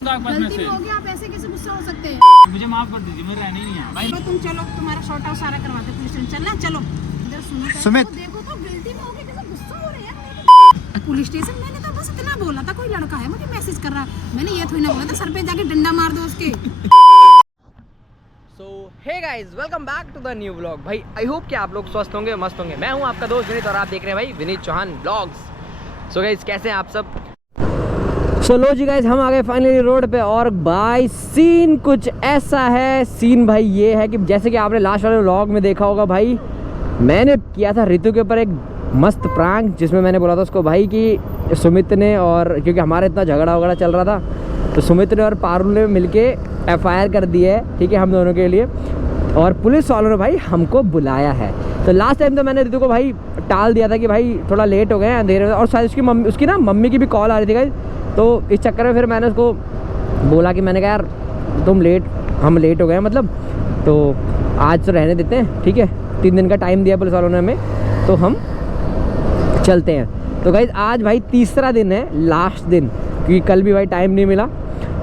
गलती हो गया, आप ऐसे कैसे गुस्सा हो सकते हैं? मुझे माफ कर दीजिए, मैं रहने ही नहीं आया भाई। तुम चलो, तुम्हारा शॉर्ट आउट सारा करवाते पुलिस स्टेशन। चलना चलो इधर। सुनो सुमित। देखो तो गिल्टी में हो गया, कैसे गुस्सा हो रहे हैं पुलिस स्टेशन। मैंने तो बस इतना बोला था, कोई लड़का है मुझे मैसेज कर रहा, मैंने ये थोड़ी ना बोला था सर पे जाके डंडा मार दो उसके। So hey guys, welcome back to the new vlog. भाई आई होप कि आप लोग स्वस्थ होंगे, मस्त होंगे। मैं हूं आपका दोस्त विनीत और आप देख रहे हैं भाई Vineet Chauhan blogs. So guys, कैसे हैं आप सब? सो लो जी गाइस, हम आ गए फाइनली रोड पे। और भाई सीन कुछ ऐसा है। सीन भाई ये है कि जैसे कि आपने लास्ट वाले व्लॉग में देखा होगा भाई, मैंने किया था रितु के ऊपर एक मस्त प्रैंक, जिसमें मैंने बोला था उसको भाई कि सुमित ने, और क्योंकि हमारा इतना झगड़ा वगड़ा चल रहा था, तो सुमित ने और पारुल ने मिलके FIR कर दी है, ठीक है, हम दोनों के लिए। और पुलिस वालों ने भाई हमको बुलाया है। तो लास्ट टाइम तो मैंने रितु को भाई टाल दिया था कि भाई थोड़ा लेट हो गए हैं, अंधेरे में, और शायद उसकी ना मम्मी की भी कॉल आ रही थी गाइस। तो इस चक्कर में फिर मैंने उसको बोला कि मैंने कहा यार हम लेट हो गए हैं मतलब, तो आज तो रहने देते हैं, ठीक है। 3 दिन का टाइम दिया पुलिस वालों ने हमें, तो हम चलते हैं। तो गाइस आज भाई तीसरा दिन है, लास्ट दिन, क्योंकि कल भी भाई टाइम नहीं मिला।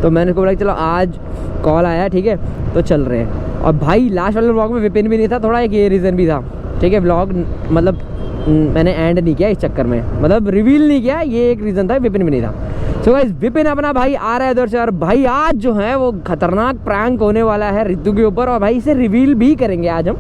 तो मैंने उसको बोला कि चलो आज कॉल आया, ठीक है, तो चल रहे हैं। और भाई लास्ट वाले व्लॉग में विपिन भी नहीं था, थोड़ा एक ये रीज़न भी था, ठीक है। व्लॉग मतलब मैंने एंड नहीं किया इस चक्कर में, मतलब रिवील नहीं किया, ये एक रीज़न था, विपिन भी नहीं था। सो गाइस विपिन अपना भाई आ रहा है इधर से, और भाई आज जो है वो खतरनाक प्रैंक होने वाला है रितु के ऊपर, और भाई इसे रिवील भी करेंगे आज हम।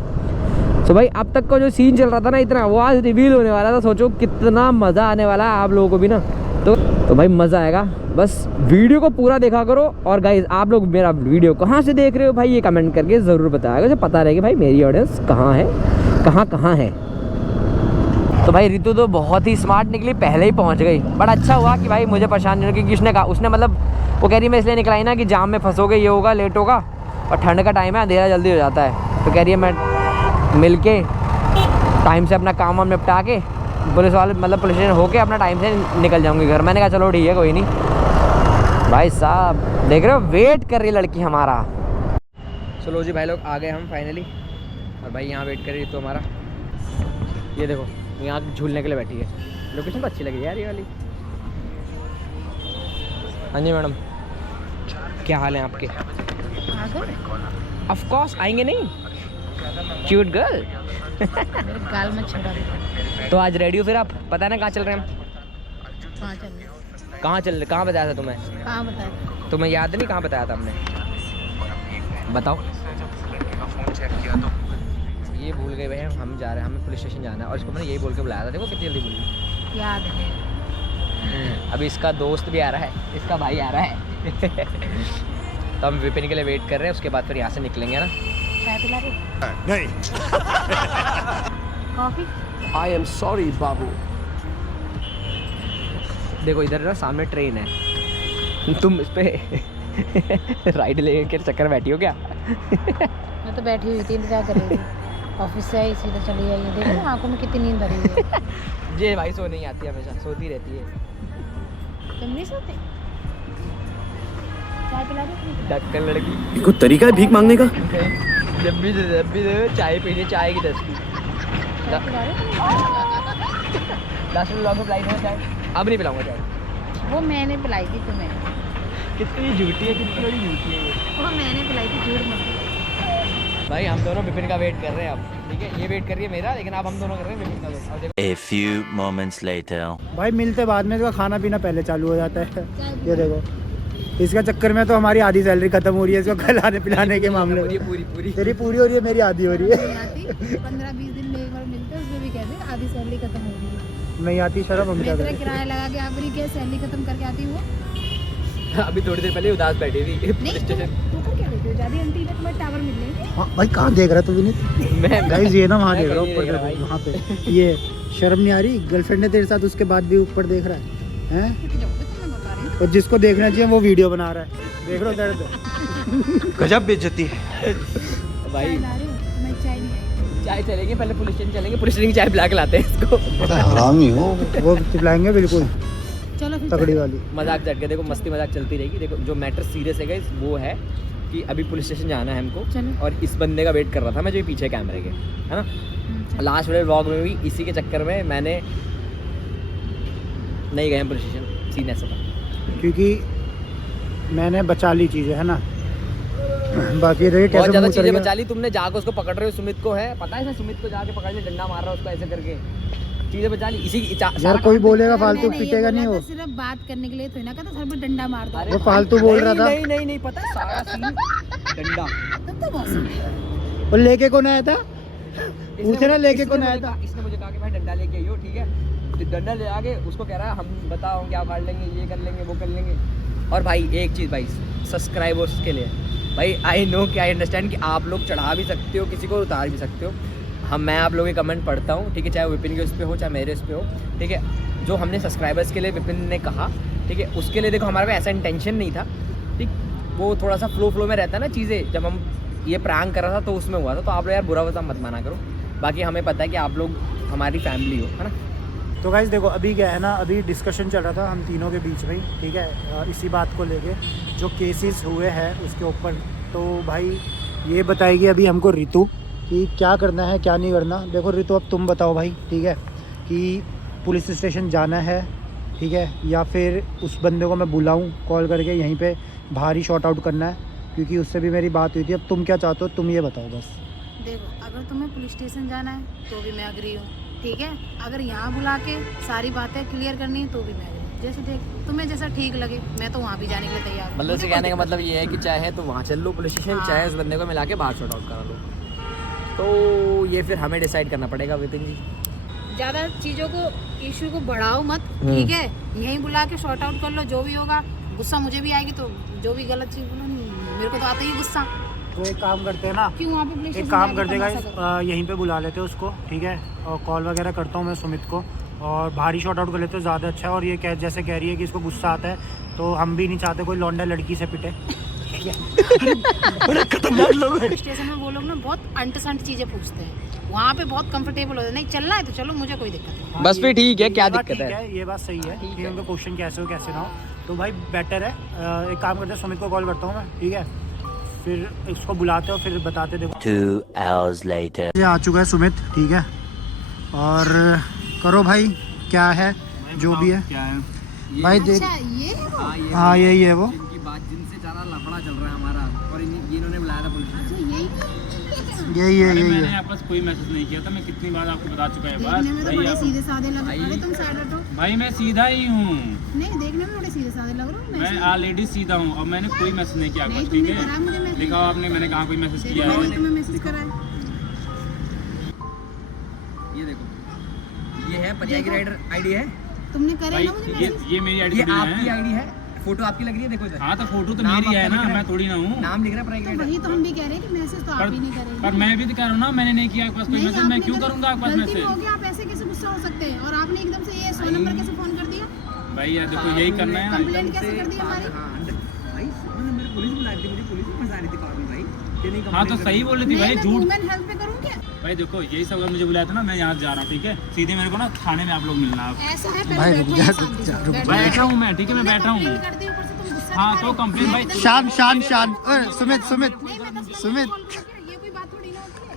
सो भाई अब तक का जो सीन चल रहा था ना इतना, वो आज रिवील होने वाला था। सोचो कितना मज़ा आने वाला है आप लोगों को भी ना, तो भाई मज़ा आएगा। बस वीडियो को पूरा देखा करो। और गाइज आप लोग मेरा वीडियो कहाँ से देख रहे हो भाई, ये कमेंट करके ज़रूर बताएगा, मुझे पता रहेगा भाई मेरी ऑडियंस कहाँ है, कहाँ है। तो भाई रितु तो बहुत ही स्मार्ट निकली, पहले ही पहुंच गई। बड़ा अच्छा हुआ कि भाई मुझे परेशान नहीं, क्योंकि उसने मतलब वो कह रही मैं इसलिए निकलाई ना कि जाम में फंसोगे, ये होगा, लेट होगा, और ठंड का टाइम है, अंधेरा जल्दी हो जाता है। तो कह रही है मैं मिल के टाइम से अपना काम वाम निपटा के पुलिस वाले मतलब पुलिस स्टेशन होके अपना टाइम से निकल जाऊँगी घर। मैंने कहा चलो ठीक है, कोई नहीं। भाई साहब देख रहे हो, वेट कर रही लड़की हमारा। चलो जी भाई लोग आ गए हम फाइनली, और भाई यहाँ वेट कर रही तो हमारा, ये देखो यहाँ झूलने के लिए बैठी है। लोकेशन तो अच्छी लगी यार ये वाली। हाँ जी मैडम, क्या हाल है आपके? ऑफ कोर्स आएंगे नहीं, क्यूट गर्ल। मेरे गाल में छड़ा दे। तो आज रेडी हो फिर आप? पता है ना कहाँ चल रहे हैं हम? कहाँ चल रहे? कहाँ बताया था तुम्हें? कहाँ बताया? तुम्हें याद नहीं कहाँ बताया था हमने? बताओ। ये भूल गए भाई, हम जा रहे हैं, हमें पुलिस स्टेशन जाना है, और इसको मैंने यही बोल के बुलाया था। देखो कितनी जल्दी भूल गई। याद है। अभी इसका दोस्त भी आ रहा है, इसका भाई आ रहा है। तो हम विपिन के लिए वेट कर रहे हैं, उसके बाद फिर यहाँ से निकलेंगे ना। चाय पिला रहे? नहीं। कॉफी? आई एम सॉरी बाबू। देखो इधर ना सामने ट्रेन है, तुम इस पे राइड ले के चक्कर बैठी हो क्या? मैं तो बैठी हुई थी, इंतजार कर रही थी। ऑफिस से आई सीधा चली आई। देखो आंखों में कितनी नींद आ रही है। ये भाई सो नहीं आती, हमेशा सोती रहती है। तुम नहीं सोते? चाय पिला दो। डक्कर लड़की, कोई तरीका है भीख मांगने का? जब भी चाय पीनी, चाय की दस्ती। चाय पिला रहे? लास्ट में लॉन्ग पिलाई है चाय, अब नहीं पिलाऊंगा चाय। वो मैंने पिलाई थी तुम्हें। कितनी झूठी है, कितनी बड़ी झूठी है ये। वो मैंने पिलाई थी, झूठ मत। भाई हम दोनों विपिन का वेट कर रहे हैं अब, ठीक है। ये वेट कर रही है मेरा, लेकिन अब हम दोनों कर रहे हैं विपिन का वेट। अब देखो A few moments later. भाई मिलते बाद में, इसका खाना पीना पहले चालू हो जाता है। ये देखो इसका चक्कर में तो हमारी आधी सैलरी खत्म हो रही है इसको खिलाने पिलाने के मामले में। पूरी तेरी पूरी हो रही है, मेरी आधी हो रही है। 15-20 दिन में एक बार मिलते हैं, उसमें भी कहते हैं आधी सैलरी खत्म हो गई है। नहीं आती शर्म, हम क्या मैं तेरा करें? किराया लगा के आखिरी क्या सैलरी खत्म करके आती हूँ। अभी थोड़ी देर पहले उदास बैठी थी नहीं पुलिस स्टेशन। तू कर क्या देती हो? ज्यादा आंटी ने तुम्हें टावर मिल लेंगे। हाँ, भाई कहाँ देख रहा है तू विनीत? मैं गाइस ये ना वहाँ मैं देख रहा हूँ, कहीं ऊपर नहीं देख रहा देख, वहाँ पे। ये शर्म नहीं आ रही? गर्लफ्रेंड है तेरे साथ, उसके बाद भी ऊपर देख रहा है, हैं? तुम्हें बता रही हूँ। और जिसको देखना चाहिए वो वीडियो बना रहा है। देख रहे हो दर्द? गजब बेइज्जती है भाई। चाय ला रही हूँ, मैं चाय नहीं आई। चाय चलेंगे, पहले पुलिस स्टेशन चलेंगे, पुलिस स्टेशन की चाय पिला के लाते हैं इसको। हरामी हो। वो पिलाएंगे बिल्कुल चलो फिर तगड़ी वाली। मजाक झट के देखो, मस्ती मजाक चलती रहेगी। देखो जो मैटर सीरियस है गाइस, वो है कि अभी पुलिस स्टेशन जाना है हमको, चलो। और इस बंदे का वेट कर रहा था मैं, जो पीछे कैमरे के है ना। लास्ट वाले व्लॉग में भी इसी के चक्कर में मैंने नहीं गए पुलिस स्टेशन, सीन ऐसा था। क्योंकि मैंने बचा ली चीज़ें, है ना। बाकी रही बहुत कैसे ज्यादा मुंह चढ़ चीजें गया। बचा ली तुमने, जाके उसको पकड़ रहे हो, सुमित को है पता है ना, सुमित को जाके पकड़ ले, डंडा मार रहा है उसको ऐसे करके, चीजें बचा ली इसी यार कोई बोलेगा अरे फालतू, मैंने ये पीटेगा बोला नहीं था, वो। सिर्फ बात करने के लिए तो ना कहता सर पे डंडा मार दो। वो फालतू बोल रहा था। नहीं पता है सारा सीन डंडा। तब तो बहुत सही है। वो लेके कौन आया था, पूछे ना लेके कौन आया था। इसने मुझे कहा कि भाई डंडा लेके आइयो, ठीक है, तो डंडा ले आके उसको कह रहा है हम बताओ क्या उखाड़ लेंगे, ये कर लेंगे वो कर लेंगे। और भाई एक चीज़ भाई सब्सक्राइबर्स के लिए भाई, आई नो कि आई अंडरस्टैंड कि आप लोग चढ़ा भी सकते हो, किसी को उतार भी सकते हो, मैं आप लोगों के कमेंट पढ़ता हूँ, ठीक है, चाहे विपिन के उस पर हो चाहे मेरे उस पर हो, ठीक है। जो हमने सब्सक्राइबर्स के लिए विपिन ने कहा, ठीक है, उसके लिए देखो हमारा कोई ऐसा इंटेंशन नहीं था, ठीक, वो थोड़ा सा फ्लो में रहता है ना चीज़ें, जब हम ये प्रैंक कर रहा था तो उसमें हुआ था, तो आप लोग यार बुरा वजह मत माना करो, बाकी हमें पता है कि आप लोग हमारी फैमिली हो, है ना। तो गाइस देखो अभी क्या है ना, अभी डिस्कशन चल रहा था हम तीनों के बीच में, ठीक है, इसी बात को लेके जो केसेस हुए हैं उसके ऊपर। तो भाई ये बताएगी अभी हमको रितु कि क्या करना है क्या नहीं करना। देखो रितु अब तुम बताओ भाई, ठीक है, कि पुलिस स्टेशन जाना है, ठीक है, या फिर उस बंदे को मैं बुलाऊं कॉल करके यहीं पे भारी शॉर्ट आउट करना है, क्योंकि उससे भी मेरी बात हुई थी। अब तुम क्या चाहते हो, तुम ये बताओ बस। देखो अगर तुम्हें पुलिस स्टेशन जाना है तो भी मैं अग्री हूँ, ठीक है। अगर यहाँ बुला के सारी बातें क्लियर करनी है तो भी मैं अग्री हूँ। जैसे देख तुम्हें जैसा ठीक लगे, मैं तो वहाँ भी जाने के लिए तैयार हूँ। मतलब मुझे से कोई कहने का दिक्कत मतलब ये है कि चाहे तो वहाँ चल लो पुलिस स्टेशन, हाँ। चाहे उस बंदे को मिला के बाहर शॉर्ट आउट करा लो, तो ये फिर हमें डिसाइड करना पड़ेगा विपिन जी। ज़्यादा चीज़ों को इशू को बढ़ाओ मत, ठीक है, यहीं बुला के शॉर्ट आउट कर लो, जो भी होगा। गुस्सा मुझे भी आएगी, तो जो भी गलत चीज़ बोलो मेरे को तो आता ही गुस्सा। तो एक काम करते हैं ना, क्यों वहाँ पे पुलिस एक स्टेशन काम जाके कर देगा तमाशा करो? यहीं पे बुला लेते हैं उसको, ठीक है, और कॉल वगैरह करता हूँ मैं सुमित को, और भारी शॉर्ट आउट कर लेते हैं, ज़्यादा अच्छा है। और ये जैसे कह रही है कि इसको गुस्सा आता है, तो हम भी नहीं चाहते कोई लौंडा लड़की से पिटे। बड़े खतरनाक लोग हैं। पुलिस स्टेशन में वो लोग ना बहुत अंट संट चीज़ें पूछते हैं, वहाँ पे बहुत कंफर्टेबल होता है। नहीं चलना है तो चलो, मुझे कोई दिक्कत नहीं। बस फिर ठीक है, क्या ये बात दिक्कत ठीक है? ये बात सही है ठीक कि है। उनका क्वेश्चन कैसे हो कैसे ना हो, तो भाई बेटर है। एक काम करते हैं, सुमित को कॉल करता हूँ मैं, ठीक है, फिर इसको बुलाते हो, फिर बताते। देखो 2 hours later. ये आ चुका है सुमित, ठीक है, और करो भाई क्या है जो भी है क्या है भाई देख। अच्छा ये है वो? हाँ यही है वो। इनकी बात जिनसे ज़्यादा लफड़ा चल रहा है हमारा, और इन्होंने बुलाया था पुलिस। अच्छा यही यही है अरे यही मैंने है। आपस कोई मैसेज नहीं किया था, मैं कितनी बार आपको बता चुका है बात। देखने में तो भाई बड़े आप- सीधे साधे लग रहे हो। अरे तुम साइड हटो। भाई मैं सीधा ही हूँ, नहीं देखने में बड़े सीधे साधे लग रहे हो। मैं ऑलरेडी सीधा हूँ, और मैंने कोई मैसेज नहीं किया नहीं, आपको, ठीक तुमने करा मुझे है। मैसेज। दिखाओ आपने, मैंने कहा कोई मैसेज किया देखो है। मैंने तुम्हें मैसेज करा है। ये देखो, ये है परिया की राइडर आईडी है, तुमने करे भाई ना मुझे मैसेज। ये मेरी आईडी ये थोड़ी आपकी है। आईडी है, फोटो आपकी लग रही है, देखो इधर हाँ तो फोटो तो नाम मेरी है आपका ना, लिख रहा मैं है। थोड़ी ना हूँ। नाम लिख रहा है परिया की तो राइडर। वही तो हम भी कह रहे हैं कि मैसेज तो आप ही नहीं करेंगे। पर मैं भी दिखा रहा हूँ ना, मैंने नहीं किया आपके पास कोई नहीं, मैसेज, मैं आपने क्यों गलती- करूँगा आपके पास गलती में मैसेज। हो गया, आप ऐसे कैसे गुस्सा हो सकते हैं? और आपने एकदम से ये 100 नंबर कैसे फोन कर दिया? भाई यार देखो यही करना है। कंप्लेंट कैसे कर दी हमारी? भाई मेरे पुलिस बुला रही थी, मुझे पुलिस में फंसा रही थी कॉल में भाई, कि नहीं हाँ तो complaint सही बोल रही थी नहीं, भाई, मैं झूठ। वुमेन हेल्प पे करूँ क्या? भाई देखो यही सब अगर मुझे बुलाया था ना, मैं यहाँ जा रहा हूँ, ठीक है, सीधे मेरे को ना थाने में आप लोग मिलना आप। ऐसा है, भाई, पहले रुक बैठो जा, ये रुक शांति जा, से, रुक बैठो। बैठा हूँ मैं, ठीक है, मैं तुमने बैठा हूँ। complaint कर दी, ऊपर से तुम गुस्सा हाँ, दिखा तो रहे हो। complaint मैं भाई- एकदम- शांत शांत शांत। सुमित सुमित नहीं, मैं 10 सुमित। कॉल करके, ये कोई बात थोड़ी ना होती है।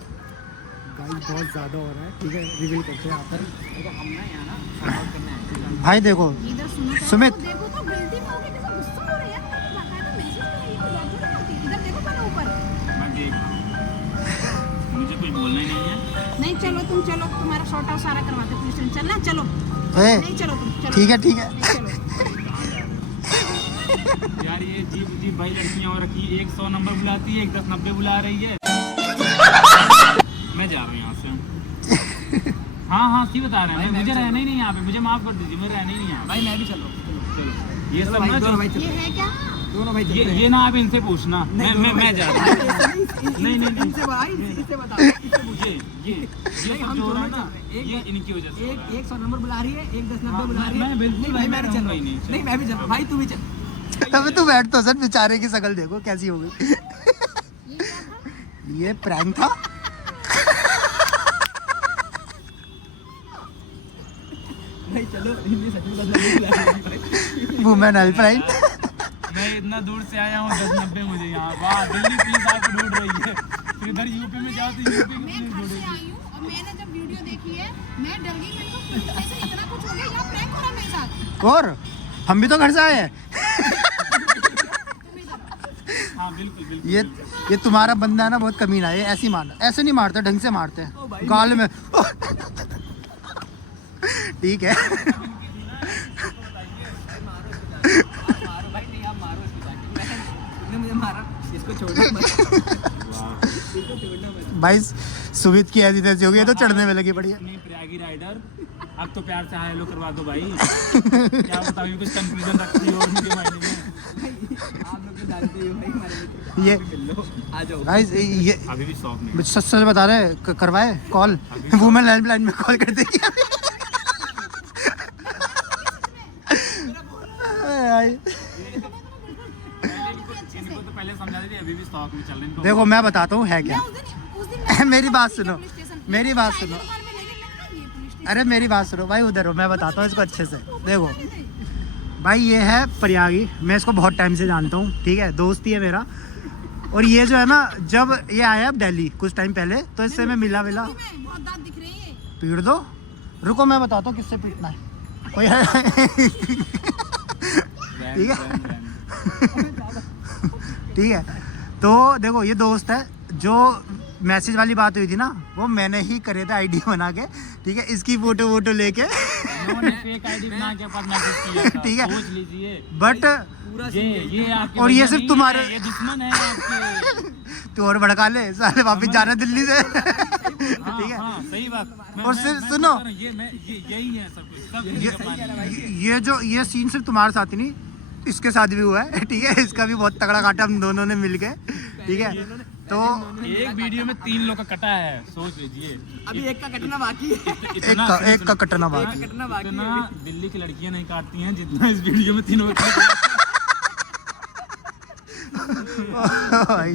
गाइस बहुत ज़्यादा हो रहा है, ठीक है, रिवील करते हैं यहाँ पर। देखो हम ना यहाँ ना शॉर्ट आउट करना है। भाई देखो इधर सुनो तो सुमित। देखो तो गलती में हो गई, कैसे गुस्सा हो रहे हैं यार। मैंने बाकायदा मैसेज करा, ये कोई बात थोड़ी ना होती है। इधर देखो पहले ऊपर। मैं देख रहा हूँ। मुझे कुछ बोलना ही नहीं है। नहीं चलो तुम चलो, तुम्हारा शॉर्ट आउट सारा करवाते पुलिस स्टेशन। चलना चलो। ए, नहीं चलो तुम चलो। ठीक है ठीक है। नहीं, चलो। यार ये जीप भाई लड़कियां और रखी, एक 100 नंबर बुलाती है, एक 1090 बुला रही है। मैं जा रहा हूँ यहाँ से। हाँ सी बता रहे हैं, मुझे रहना ही नहीं यहाँ पे, मुझे माफ कर दीजिए, मुझे रहना ही नहीं यहाँ पे। भाई मैं भी चल रहा हूँ, चलो ये सब भाई, ना दोनों भाई ये है क्या? दोनों भाई चल रहे हैं। ये ना आप इनसे पूछना, मैं जा रहा हूँ। नहीं इनसे भाई इससे बता, इससे पूछ। ये सब हम जो हो रहा दोनों है ना, चल रहे हैं। ये इनकी वजह से हो रहा है। एक 100 नंबर बुला रही है, एक 1090 हाँ, बुला रही है। मैं बिल्कुल नहीं भाई, मैं भी मैं चल रहा रहूंगा ही हूँ। नहीं। नहीं मैं भी चल रहा हूँ, भाई तू भी चल। अबे तू बैठ तो सर, बेचारे की शक्ल देखो कैसी हो गई। ये क्या था? ये प्रैंक था। भाई चलो, हिंदी सच में 1090 बुला रही है भाई। Women helpline. मैं इतना दूर से आया हूँ, 1090 मुझे यहाँ, वाह दिल्ली पुलिस आपको ढूंढ रही है। फिर इधर यूपी में जाओ तो यूपी की मैं पुलिस घर से ढूंढेगी। आई हूँ और मैंने जब वीडियो देखी है, मैं डर गई। मेरे को पुलिस स्टेशन इतना कुछ हो गया, यहाँ प्रैंक हो रहा है मेरे साथ। और हम भी तो घर से आए हैं। हाँ बिल्कुल बिल्कुल ये तुम्हारा बंदा है ना, बहुत कमीना है, ये ऐसे ही मारना, ऐसे नहीं मारते, ढंग से मारते हैं गाल में। ठीक है। भाई सुमित की ऐसी तैसी हो गई तो चढ़ने में लगी बढ़िया। अपनी प्रयागी राइडर, अब तो प्यार से हाय हेलो करवा दो भाई। क्या बताओ, कुछ कंफ्यूजन रखती हो उनके मायने में। आप लोग तो जानते ही हो भाई हमारे मित्र। ये आ जाओ भाई ये अभी भी शौक नहीं। सच सच बता रहे, करवाए कॉल, वुमेन हेल्पलाइन में कॉल कर देगी। इनको तो पहले समझा देती, अभी भी शौक में चल रहे हैं। देखो मैं बताता हूँ है क्या। उस दिन मेरी बात सुनो, मेरी बात सुनो, अरे मेरी बात सुनो भाई, उधर हो, मैं बताता हूँ इसको अच्छे से। देखो भाई ये है प्रयागी, मैं इसको बहुत टाइम से जानता हूँ, ठीक है, दोस्त ही है मेरा। और ये जो है ना, जब ये आया अब दिल्ली कुछ टाइम पहले, तो इससे मैं मिला पीट दो, रुको मैं बताता हूँ किससे पीटना है। कोई है? ठीक है, ठीक है। तो देखो ये दोस्त है, जो मैसेज वाली बात हुई थी ना, वो मैंने ही करे थे आईडी बना के, ठीक है, इसकी फोटो वोटो लेके। इन्होंने फेक आईडी बना के ऊपर मैसेज किया था, ठीक है। सोच लीजिए। बट ये आपके और ये भैया सिर्फ नहीं तुम्हारे- है, ये दुश्मन है आपके। तू और भड़का ले साले, वापिस जाना दिल्ली से। हाँ, ठीक है। हाँ, सही बात। और सुनो, यही है सब कुछ, सब यही का प्लान है। ये सीन सिर्फ तुम्हारे साथ ही नहीं, इसके साथ भी हुआ है, ठीक है, इसका भी बहुत तगड़ा काटा हम दोनों ने मिलके, ठीक है। तो एक वीडियो में 3 लोग का कटा है, सोच लीजिए। अभी एक का कटना बाकी है। एक का कटना बाकी। कटना बाकी है। इतना दिल्ली की लड़कियां नहीं काटती हैं जितना इस वीडियो में 3 लोग। भाई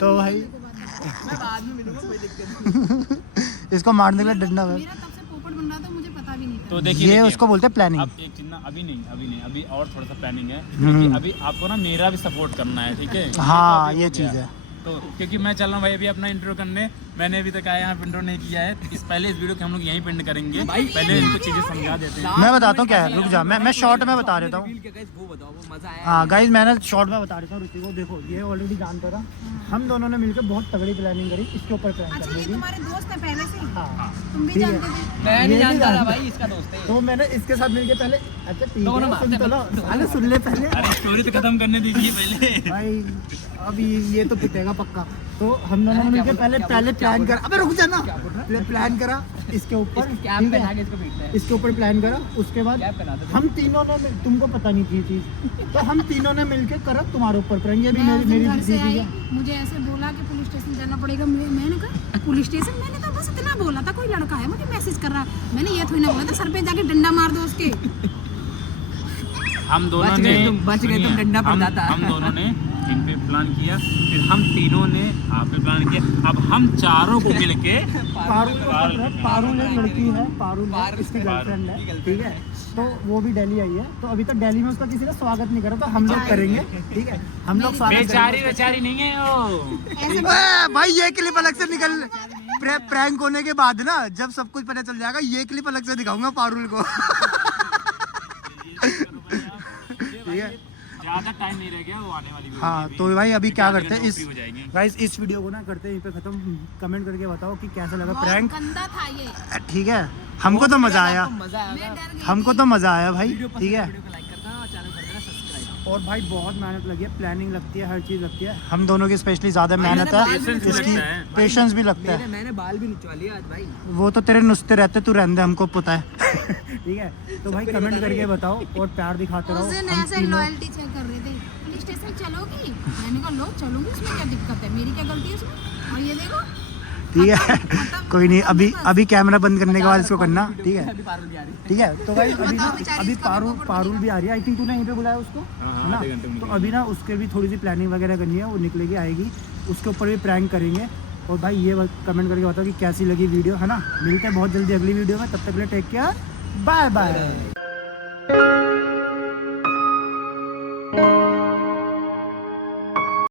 तो भाई मैं बाद में मिलूंगा, कोई दिक्कत नहीं। इसको मारने के लिए डंडा है। मेरा तब से पोपट बन रहा था, मुझे पता भी नहीं था। तो देखिए, ये उसको बोलते हैं प्लानिंग। अब एक चिन्ह अभी नहीं, अभी और थोड़ा सा प्लानिंग है, क्योंकि अभी आपको ना मेरा भी सपोर्ट करना है, ठीक है। हाँ तो ये हो चीज़ गया। है। तो क्योंकि मैं चल रहा हूँ भाई अभी अपना इंट्रो करने, मैंने अभी तक आया यहाँ इंट्रो नहीं किया है। पहले इस वीडियो को हम लोग यहीं पिंड करेंगे, पहले इनको चीजें समझा देते हैं। मैं बताता हूँ क्या है, रुक जा, मैं शॉर्ट में बता देता हूँ। वो बताओ, वो मजा आया। हाँ गाइज, मैंने शॉर्ट में बता देता हूँ ऋतिक को। देखो ये ऑलरेडी जानता था, हम दोनों ने मिलकर बहुत तगड़ी प्लानिंग करी इसके ऊपर प्लान अच्छा, करने ये की। तुम्हारे दोस्त है पहले से? हाँ तुम भी ठीक है। जानते थे? मैं ये नहीं भी जानता था जानता। भाई, इसका दोस्त है। तो मैंने इसके साथ मिलके पहले, अच्छा ठीक दोनों है, मारते सुन तो लो, हैं। साले सुन ले पहले अरे स्टोरी तो खत्म करने दीजिए पहले। भाई। अब ये तो पिटेगा पक्का। तो हम दोनों ने मिलके पहले प्लान करा, अबे रुक जा ना, प्लान करा इसके ऊपर, कैप ठीक पहना है? के इसको पीटना है। इसके ऊपर प्लान करा, उसके बाद कैप पहना दो। हम तीनों ने, तुमको पता नहीं थी चीज, तो हम तीनों ने मिलके करा तुम्हारे ऊपर प्रैंक। ये भी मैं उस दिन मेरी घर से दीदी आई, है। मुझे ऐसे बोला कि पुलिस स्टेशन जाना पड़ेगा। मैंने कहा पुलिस स्टेशन? मैंने कहा बस इतना बोला था, कोई लड़का है मुझे मैसेज कर रहा है। मैंने ये थोड़ी ना बोला था सर पे जाके डंडा मार दो उसके। हम दोनों बच ने गए तुम, बच गए तुम, सुनिए, डंडा पड़ जाता। हम दोनों ने इन पे प्लान किया, फिर हम तीनों ने आप पे प्लान किया, अब हम चारों को मिलके पारुल एक लड़की है, पारुल इसकी गर्लफ्रेंड है, ठीक है। तो वो भी दिल्ली आई है, तो अभी तक दिल्ली में उसका किसी ने स्वागत नहीं करा, तो हम लोग करेंगे, ठीक है, हम लोग स्वागत बेचारी बेचारी नहीं है वो। करेंगे। भाई ये क्लिप अलग से निकल, प्रैंक होने के बाद ना, जब सब कुछ पता चल जाएगा, ये क्लिप अलग से दिखाऊंगा पारुल को। ठीक है, ज्यादा टाइम नहीं रह गया, वो आने वाली वीडियो हाँ। में तो भाई अभी क्या करते हैं, फ्री हो जाएंगे। गाइस इस वीडियो को ना करते हैं यहीं पे खत्म। कमेंट करके बताओ कि कैसा लगा बहुत प्रैंक, गंदा था ये, ठीक है। हमको तो मजा आया, मजा आया। मैं डर गई। हमको तो मजा आया भाई, ठीक है। वीडियो को लाइक करना और चैनल कर देना सब्सक्राइब। और भाई बहुत मेहनत लगी है, प्लानिंग लगती है, हर चीज़ लगती है। हम दोनों की स्पेशली ज़्यादा मेहनत है, Patience भी इसकी लगता है। पेशेंस भी लगता है। मैंने बाल भी निचवा लिए आज भाई। वो तो तेरे नुस्ते रहते, तू रहने दे, हमको पता है। ठीक है, तो भाई कमेंट करके बताओ और प्यार दिखाते उस रहो। दिन हम ऐसे तीनों- लॉयल्टी चेक कर रहे थे, पुलिस स्टेशन चलोगी? मैंने कहा लो चलूंगी, उसमें क्या दिक्कत है, मेरी क्या गलती है उसमें? और ये देखो ठीक है, कोई नहीं, अभी कैमरा बंद करने के बाद इसको करना, ठीक है, अभी पारुल भी आ रही है। ठीक है। तो भाई अभी ना, बताओ बेचारी अभी इसका भी पोपट पारुल भी आ रही है, आई थिंक तूने यहीं पे बुलाया उसको, हाँ, है ना? आधे घंटे में तो निकलेगी। अभी ना उसके भी थोड़ी सी प्लानिंग वगैरह करनी है, वो निकलेगी, आएगी, उसके ऊपर भी प्रैंक करेंगे। और भाई ये कमेंट करके बताओ कि कैसी लगी वीडियो, है ना? मिलते हैं बहुत जल्दी अगली वीडियो में, तब तक के लिए टेक केयर, बाय बाय।